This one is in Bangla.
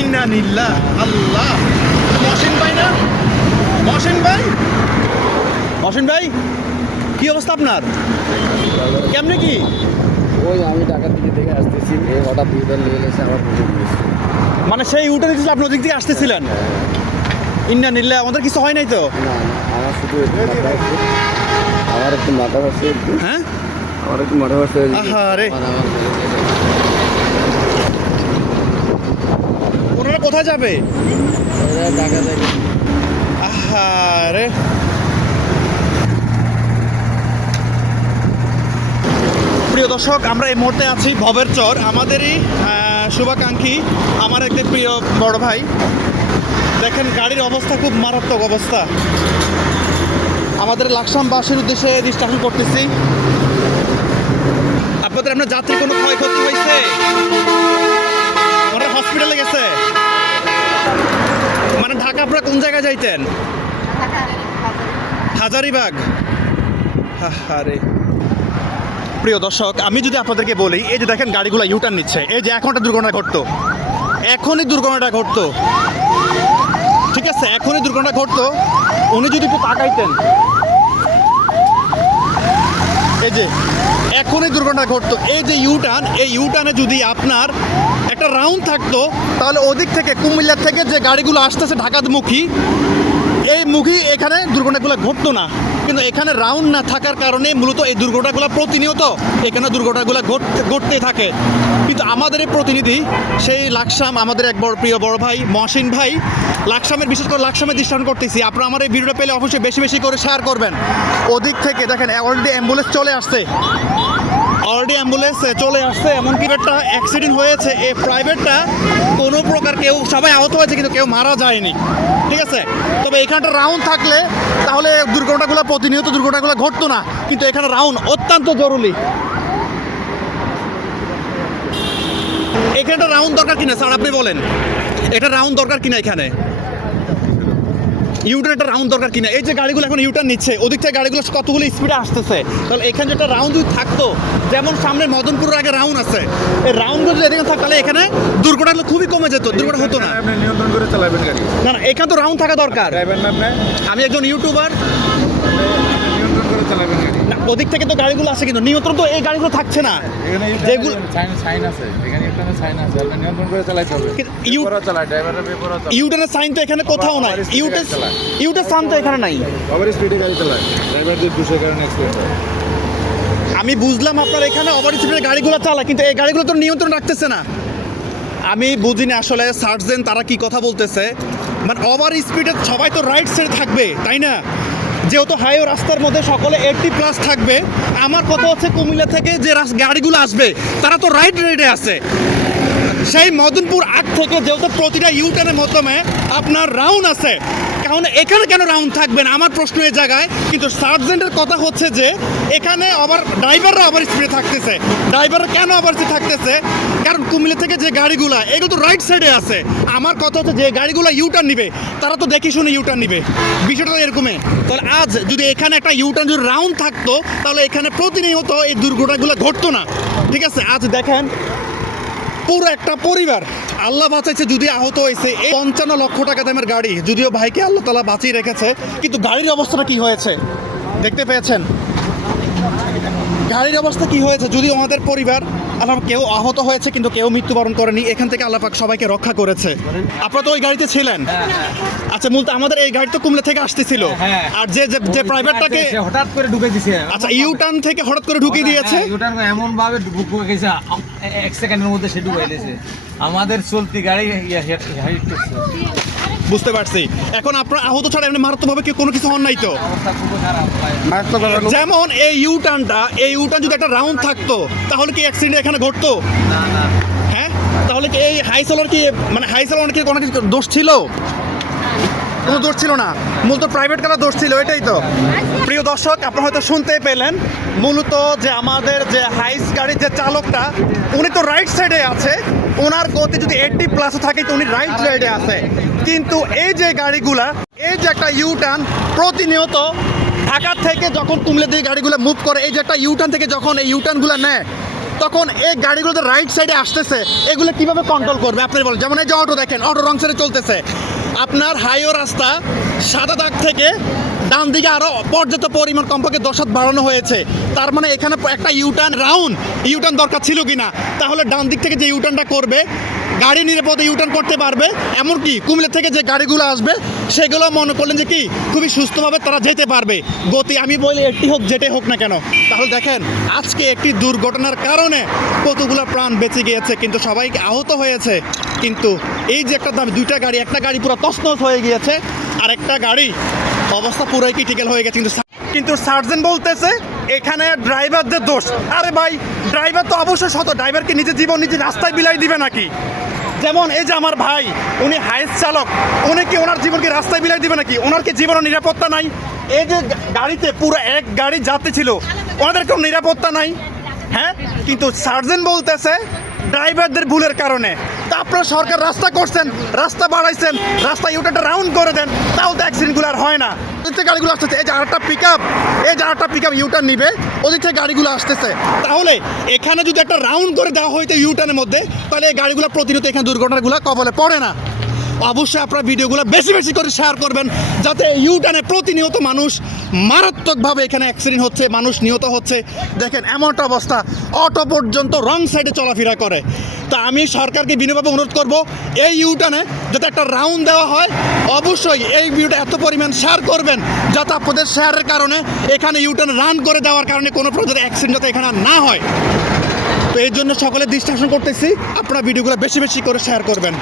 ইন্না লিল্লাহ আল্লাহ। মহসিন ভাই না? মহসিন ভাই, মহসিন ভাই কি অবস্থা আপনার? কেমনে কি? ওই আমি ঢাকার দিকে থেকে আসতেছি, এই হঠাৎ ইউটার নিয়ে এসে আমার পুজো দিয়েছি। মানে সেই উঠে দিয়েছিল, আপনি ওদিক থেকে আসতেছিলেন? ইন্না লিল্লাহ, আমাদের কিছু হয় নাই তো? না না, আমার শুধু আমার একটু মাথা বসে, হ্যাঁ আমার একটু মাথা বসে। আহারে, ওনারা কোথায় যাবে? ঢাকা থেকে। আহারে, প্রিয় দর্শক, আমরা এই মুহূর্তে আছি ভবের চর। আমাদেরই শুভাকাঙ্ক্ষী, আমার একটি প্রিয় বড় ভাই। দেখেন গাড়ির অবস্থা খুব মারাত্মক অবস্থা। আমাদের লাকসামবাসীর উদ্দেশ্যে ডিসকাশন করতেছি। আপনাদের আপনার যাত্রী কোনো ক্ষয়ক্ষতি হয়েছে? ওরা হসপিটালে গেছে? মানে ঢাকা আপনারা কোন জায়গায় যাইতেন? হাজারিবাগ। আরে প্রিয় দর্শক, আমি যদি আপনাদেরকে বলি, এই যে দেখেন গাড়িগুলো ইউটার্ন নিচ্ছে, এই যে এখন একটা দুর্ঘটনা ঘটতো, এখনই দুর্ঘটনাটা ঘটতো, ঠিক আছে, এখনই দুর্ঘটনা ঘটতো। উনি যদি একটু তাকাইতেন, এই যে এখনই দুর্ঘটনা ঘটতো। এই যে ইউটার্ন, এই ইউটার্নে যদি আপনার একটা রাউন্ড থাকতো, তাহলে ওদিক থেকে কুমিল্লা থেকে যে গাড়িগুলো আসতেছে ঢাকামুখী, এই মুখী এখানে দুর্ঘটনাগুলো ঘটতো না। কিন্তু এখানে রাউন্ড না থাকার কারণে মূলত এই দুর্ঘটনাগুলো প্রতিনিয়ত এখানে দুর্ঘটনাগুলো ঘটতেই থাকে। কিন্তু আমাদের এই প্রতিনিধি সেই লাকসাম, আমাদের এক প্রিয় বড় ভাই মহসিন ভাই, লাকসামের, বিশেষ করে লাকসামের দৃষ্টান্ত করতেছি। আপনারা আমার এই ভিডিওটা পেলে অবশ্যই বেশি বেশি করে শেয়ার করবেন। ওদিক থেকে দেখেন অলরেডি অ্যাম্বুলেন্স চলে আসছে, অলরেডি অ্যাম্বুলেন্স চলে আসছে। এমনকি একটা অ্যাক্সিডেন্ট হয়েছে, এই প্রাইভেটটা কোনো প্রকার কেউ, সবাই আহত হয়েছে কিন্তু কেউ মারা যায়নি, ঠিক আছে। তবে এখানটা রাউন্ড থাকলে তাহলে দুর্ঘটনাগুলো, প্রতিনিয়ত দুর্ঘটনাগুলো ঘটতো না। কিন্তু এখানে রাউন্ড অত্যন্ত জরুরি। এখানটা রাউন্ড দরকার কিনা স্যার, আপনি বলেন, এটা রাউন্ড দরকার কিনা? এখানে ইউটার্ন একটা রাউন্ড দরকার কিনা? এই যে গাড়িগুলো এখন ইউটার্ন নিচ্ছে, ওদিক থেকে গাড়িগুলো কতগুলো স্পিডে আসতেছে, তাহলে এখানে যেটা রাউন্ড যদি থাকতো, যেমন সামনে মদনপুরের আগে রাউন্ড আছে, এই রাউন্ড যদি এদিকে থাকতো তাহলে এখানে দুর্ঘটনাগুলো খুবই কমে যেত, দুর্ঘটনা হতো না। আপনি নিয়ন্ত্রণ করে চালাবেন গাড়ি। না না, এখানে তো রাউন্ড থাকা দরকার। ড্রাইভার না আপনি? আমি একজন ইউটিউবার। নিয়ন্ত্রণ করে চালাবেন গাড়ি। না, ওদিক থেকে তো গাড়িগুলো আছে কিন্তু নিয়ন্ত্রণ তো এই গাড়িগুলো থাকছে না। এখানে যেগুলো সাইন আছে, এখানে একটা সাইন আছে, আপনি নিয়ন্ত্রণ করে চালাইতে হবে। বেপরোয়া চালায়, ড্রাইভাররা বেপরোয়া চালায়। ইউটার্নের সাইন তো এখানে কোথাও নাই, ইউটার সাইন তো এখানে নাই। ওভার স্পিডে গাড়ি চালায়, ড্রাইভারদের দোষের কারণে অ্যাক্সিডেন্ট হয়। আমি বুঝলাম আপনার এখানে ওভার স্পিডে গাড়িগুলো চালায়, কিন্তু এই গাড়িগুলো তো নিয়ন্ত্রণ রাখতেছে না। আমি বুঝিনি আসলে সার্জেন তারা কি কথা বলতেছে। মানে ওভার স্পিডে সবাই তো রাইট সাইডে থাকবে, তাই না? যেহেতু হাইওয়ে রাস্তার মধ্যে সকলে 80+ থাকবে। আমার কথা হচ্ছে কুমিল্লা থেকে যে গাড়িগুলো আসবে তারা তো রাইট রাইডে আছে। সেই মদনপুর আগ থেকে যেহেতু প্রতিটা ইউটার্নের মাধ্যমে আপনার রাউন্ড আছে, কারণ এখানে কেন রাউন্ড থাকবে না আমার প্রশ্ন এই জায়গায়। কিন্তু সার্জেন্টের কথা হচ্ছে যে এখানে আবার ড্রাইভাররা আবার স্পিডে থাকতেছে, ড্রাইভাররা কেন আবার থাকতেছে? কারণ কুমিল্লা থেকে যে গাড়িগুলো এগুলো তো রাইট সাইডে আছে। আমার কথা হচ্ছে যে গাড়িগুলো ইউটার্ন নিবে তারা তো দেখে শুনে ইউটার্ন নিবে, বিষয়টা তো এরকমই। তাহলে আজ যদি এখানে একটা ইউটার্ন যদি রাউন্ড থাকতো তাহলে এখানে প্রতিনিয়ত এই দুর্ঘটনাগুলো ঘটতো না, ঠিক আছে। আজ দেখেন পুরো একটা পরিবার আল্লাহ বাঁচাইছে, যদি আহত হয়েছে। এই 55 লক্ষ টাকা দামের গাড়ি, যদিও ভাইকে আল্লাহ তাআলা বাঁচিয়ে রেখেছে, কিন্তু গাড়ির অবস্থাটা কি হয়েছে দেখতে পেয়েছেন? গাড়ির অবস্থা কি হয়েছে? যদিও আমাদের পরিবার আল্লাহ, কেউ আহত হয়েছে কিন্তু কেউ মৃত্যুবরণ করেনি। এখান থেকে আল্লাহ পাক সবাইকে রক্ষা করেছে। আপনারা তো ওই গাড়িতে ছিলেন? আচ্ছা, মূলত আমাদের এই গাড়ি তো কুমিল্লা থেকে আসতেছিল, আর যে যে প্রাইভেটটাকে হঠাৎ করে ঢুকে দিছে। আচ্ছা, ইউটার্ন থেকে হঠাৎ করে ঢুকিয়ে দিয়েছে। ইউটার্ন এমন ভাবে ঢুকে গেছে, 1 সেকেন্ডের মধ্যে সে ঢুকে দিয়েছে। আমাদের চলতি গাড়ি বুঝতে পারছি। এখন আপনার আহত ছাড়া এমনি মারাত্মকভাবে কি কোনো কিছু হন নাই তো? অবস্থা খুব খারাপ। যেমন এই ইউটার্ন যদি একটা রাউন্ড থাকতো তাহলে কি অ্যাক্সিডেন্ট এখানে ঘটতো? না না, হ্যাঁ, তাহলে কি এই হাইসলার কি, মানে হাইসলার কি কোনো কিছু দোষ ছিল? কোনো দোষ ছিল না, মূলত প্রাইভেট কারের দোষ ছিল, এটাই তো। প্রিয় দর্শক, আপনারা হয়তো শুনতেই পেলেন মূলত যে আমাদের যে হাইস গাড়ির যে চালকটা, উনি তো রাইট সাইডে আছে, ওনার গতি যদি 80+ থাকে তো উনি রাইট সাইডে আছে। কিন্তু এই যে গাড়িগুলা, এই যে একটা ইউটার্ন প্রতিনিয়ত ঢাকা থেকে যখন কুমিল্লা দিকে গাড়িগুলো মুভ করে, এই যে একটা ইউটার্ন থেকে যখন এই ইউটার্নগুলো নেয়, তখন এই গাড়িগুলো রাইট সাইডে আসতেছে, এগুলো কিভাবে কন্ট্রোল করবে আপনি বলেন? যেমন এই যে অটো দেখেন, অটো রং সাইডে চলতেছে, আপনার হাইওয়ে রাস্তা সাদা দাগ থেকে ডান দিকে আরও পর্যাপ্ত পরিমাণ কমপক্ষে 10 হাত বাড়ানো হয়েছে। তার মানে এখানে একটা ইউটার্ন দরকার ছিল কিনা? তাহলে ডান দিক থেকে যে ইউটার্নটা করবে গাড়ি নিরাপদে ইউটার্ন করতে পারবে, এমনকি কুমিল্লা থেকে যে গাড়িগুলো আসবে সেগুলো মনে করলেন যে কি খুবই সুস্থভাবে তারা যেতে পারবে। গতি আমি বলি একটি হোক যেটাই হোক না কেন। তাহলে দেখেন আজকে একটি দুর্ঘটনার কারণে কতগুলো প্রাণ বেঁচে গিয়েছে, কিন্তু সবাই আহত হয়েছে। কিন্তু এই যে দুইটা গাড়ি, একটা গাড়ি পুরো তছনছ হয়ে গিয়েছে, আর একটা গাড়ি অবস্থা পুরোই ক্রিটিক্যাল হয়ে গেছে। কিন্তু সার্জেন্ট বলতেছে এখানে ড্রাইভারদের দোষ। আরে ভাই, ড্রাইভার তো অবশ্যই শত, ড্রাইভারকে নিজের জীবন নিজে রাস্তায় বিলাই দিবে নাকি? যেমন এই যে আমার ভাই, উনি হাইস চালক, উনি কি ওনার জীবনকে রাস্তায় বিলাই দিবে নাকি? ওনার কি জীবনের নিরাপত্তা নাই? এই যে গাড়িতে পুরো এক গাড়ি যাত্রী ছিল, ওনাদের কোনো নিরাপত্তা নাই। হ্যাঁ, কিন্তু সার্জেন্ট বলতেছে ড্রাইভারদের ভুলের কারণে। তা আপনারা সরকার রাস্তা করছেন, রাস্তা বাড়াইছেন, রাস্তা ইউটারটা রাউন্ড করে দেন, তাও তো অ্যাক্সিডেন্টগুলো আর হয় না। ওদিক থেকে গাড়িগুলো আসতেছে, এই যে আরেকটা পিক আপ ইউটার্ন নিবে, ওদিক থেকে গাড়িগুলো আসতেছে। তাহলে এখানে যদি একটা রাউন্ড করে দেওয়া হইতো ইউটার্নের মধ্যে, তাহলে এই গাড়িগুলো প্রতিনিয়ত এখানে দুর্ঘটনাগুলো কবলে পড়ে না। অবশ্যই আপনারা ভিডিওগুলো বেশি বেশি করে শেয়ার করবেন, যাতে ইউটার্নে প্রতিনিয়ত মানুষ মারাত্মকভাবে এখানে অ্যাক্সিডেন্ট হচ্ছে, মানুষ নিহত হচ্ছে। দেখেন এমনটা অবস্থা, অটো পর্যন্ত রং সাইডে চলাফেরা করে। তা আমি সরকারকে বিনয়ভাবে অনুরোধ করব, এই ইউটার্নে যাতে একটা রাউন্ড দেওয়া হয়। অবশ্যই এই ভিডিওটা এত পরিমাণ শেয়ার করবেন, যাতে আপনাদের শেয়ারের কারণে এখানে ইউটার্ন রান করে দেওয়ার কারণে কোনো প্রকার অ্যাক্সিডেন্ট যাতে এখানে আর না হয়। তো এই জন্য সকলে দৃষ্টি আকর্ষণ করতেছি, আপনারা ভিডিওগুলো বেশি বেশি করে শেয়ার করবেন।